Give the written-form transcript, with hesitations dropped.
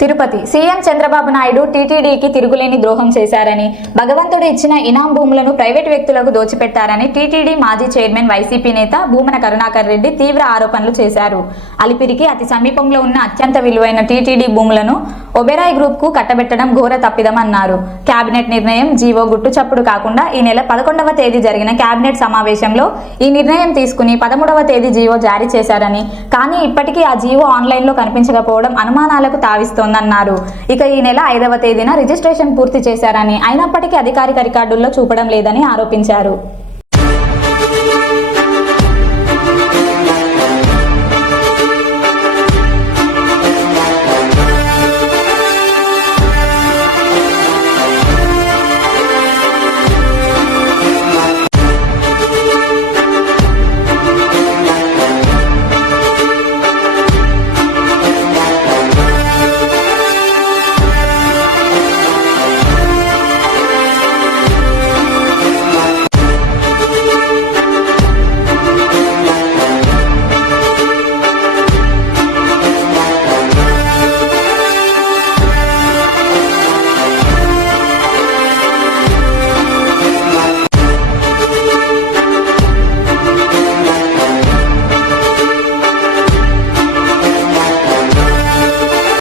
Tirupati CM Chandrababu Naidu టీటీడీకి తిరుగులేని ద్రోహం చేశారని, భగవంతుడు ఇచ్చిన ఇనాం భూములను ప్రైవేటు వ్యక్తులకు దోచిపెట్టారని టీటీడీ మాజీ చైర్మన్ వైసీపీ నేత భూమన కరుణాకర్ రెడ్డి తీవ్ర ఆరోపణలు చేశారు. అలిపిరికి అతి సమీపంలో ఉన్న అత్యంత విలువైన టీటీడీ భూములను ఒబెరాయ్ గ్రూప్ కు కట్టబెట్టడం ఘోర తప్పిదమన్నారు. కేబినెట్ నిర్ణయం జీవో గుట్టు చప్పుడు కాకుండా ఈ నెల 11వ తేదీ జరిగిన కేబినెట్ సమావేశంలో ఈ నిర్ణయం తీసుకుని 13వ తేదీ జీవో జారీ చేశారని, కానీ ఇప్పటికీ ఆ జీవో ఆన్లైన్లో కనిపించకపోవడం అనుమానాలకు తావిస్తోందన్నారు. ఇక ఈ నెల 5వ తేదీన రిజిస్ట్రేషన్ పూర్తి చేశారని, అయినప్పటికీ అధికారిక రికార్డుల్లో చూపడం లేదని ఆరోపించారు.